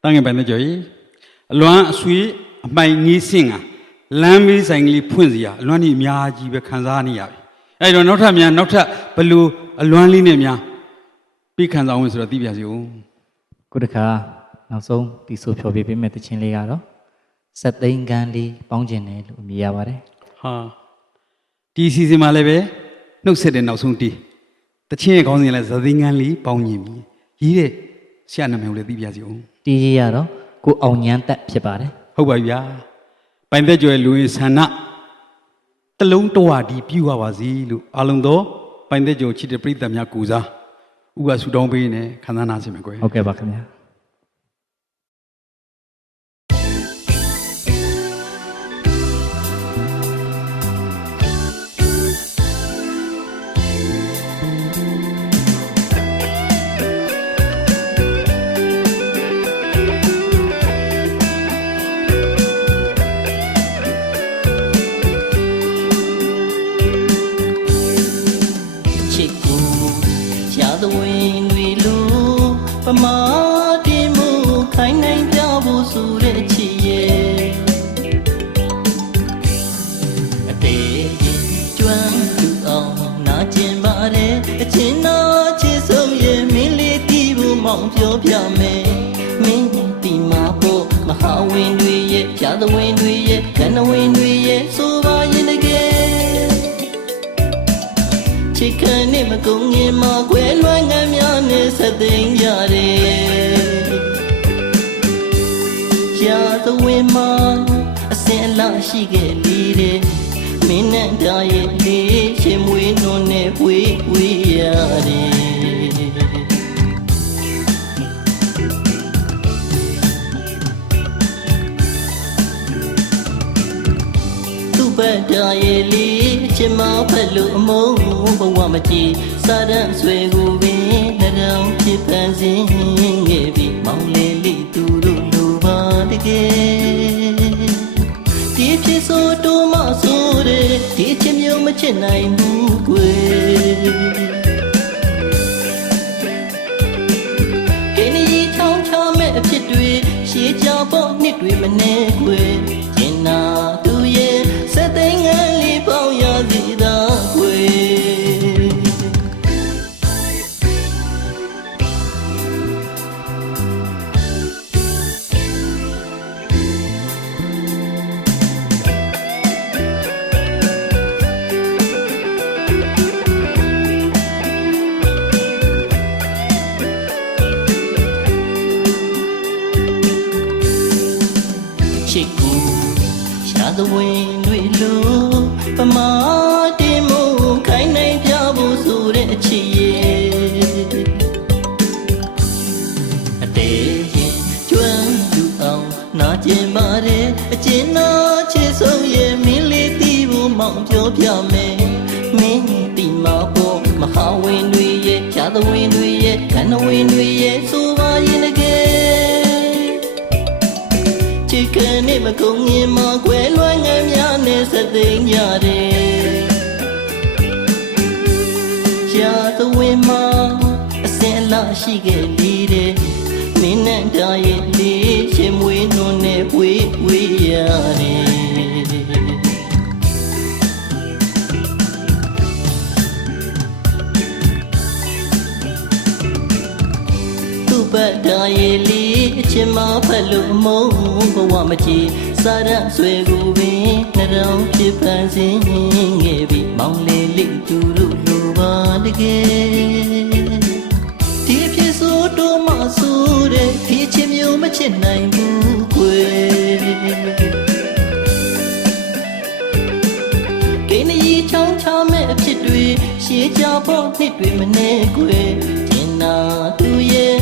当然，办得叫伊乱水买你心啊，蓝莓生里喷子呀，乱你面积别看啥你呀？哎，这脑面脑不如乱里那面，比看啥我们说地边就。ကိုတခါနောက်ဆုံးဒီဆိုဖြောပြပေးမဲ့တခြင်းလေးကတော့စက်သိန်းကန်းလေးပေါင်းကျင်တယ်လို့မြင်ရပါတယ် ဟာဒီစီစဉ်မှာလည်းပဲနှုတ်ဆက်တဲ့နောက်ဆုံးတီးတချင်းရဲ့ခေါင်းစဉ်လည်းသသိန်းကန်းလေးပေါင်းညင်ပြီရေးတဲ့ဆရာနာမည်ကိုလည်းသိပြစီအောင် တီးကြီးရတော့ကိုအောင်ညမ်းတက်ဖြစ်ပါတယ် ဟုတ်ပါပြီဗျာပိုင်သက်ကျော်ရဲ့လူရင်ဆန္ဒတလုံးတဝတီးပြူပါစီလို့အားလုံးသောပိုင်သက်ကျော်ချစ်တဲ့ပြိတ္တများကူစားဥပဆူတောင်းပေးနေခန္ဓာနာစီမယ်ကွယ် ဟုတ်ကဲ့ပါခင်ဗျာ ပမာတိမှုခိုင်းနိုင်ကြဖို့ဆိုတဲ့ချစ်ရဲ့အတေးကျွမ်းသူအောင်နာကျင်ပါတယ်အချင်းတော်ချစ်ဆုံးရဲ့မင်းလေးတီးဖို့မောင်ပြောပြမယ်မင်းတီမာဖို့မဟာဝင်တွေရဲ့ဖြာသဝင်တွေရဲ့ကနဝင်တွေရဲ့ဆိုပါရင်တကယ်ချစ်ခံနေမကုန်ငင်မှာခွဲလွှမ်းငံများနဲ့ဆက်သိမ်းရတယ်ရာသဝင်မှာအစင်အလာရှိခဲ့လေတဲ့မင်းနဲ့တားရဲ့လေးရှင်မွေးနွန်းနဲ့ဝေးဝေးရတယ်ဘတ်တာရဲ့လေးချင်မဖက်လို့အမုန်းဘဝမကြည့်စာရန်ဆွေကိုပင်နှရောင်ဖြစ်ပန်းစင်ငယ်ပြီးမောင်လေးလေးသူတို့လိုပါတကယ်ဒီဖြစ်ဆိုတိုးမဆိုတဲ့ဒီချင်မျိုးမချစ်နိုင်ဘူးကွယ်ကင်းကြီးချောင်းချမဲ့အဖြစ်တွေရှေးကြဖို့နှစ်တွေမနေကွယ်ကျင်နာသူရဲ့သိငယ်လေးပေါင်းရစီသာခွေချစ်ကူရှာသဝင်တွေလို့ပမာတိမှုခိုင်းနိုင်ပြဖို့ဆိုတဲ့အချစ်ရဲ့အတေးရင်ကျွမ်းသူအောင်နာကျင်ပါတယ်အကျဉ်းတော်ချစ်ဆုံးရဲ့မင်းလေးတီးဖို့မောင်ပြောပြမယ်မင်းတီမာဖို့မဟာဝင်တွေရဲ့ဖြာသဝင်တွေရဲ့ကနဝင်တွေရဲ့ဆိုပါရင်တကယ်ချစ်ကနေမကုန်ငင်မှာခွဲလွှမ်းငံများနဲ့စသိမ်းရတယ်ရာသဝင်မှာအစင်အလာရှိခဲ့လေတဲ့မင်းနဲ့တားရဲ့လေးရှင်မွေးနွန်းနဲ့ဝေးဝေးရတယ်ဘတ်တာရဲ့လေးအချင်းမဖက်လို့မုန်းဘဝမကြည့်စာရန်ဆွေကိုပင်နှရောင်ဖြစ်ပန်းစင်ငယ်ပြီးမောင်လေးလေးသူတို့လိုပါတကယ်ဒီဖြစ်ဆိုတော့မဆိုတဲ့ဒီချင်မျိုးမချစ်နိုင်ဘူးကွယ်ကင်းကြီးချောင်းချမဲ့အဖြစ်တွေရှေးကြဖို့နှစ်တွေမနေကွယ်ကျင်နာသူရဲ့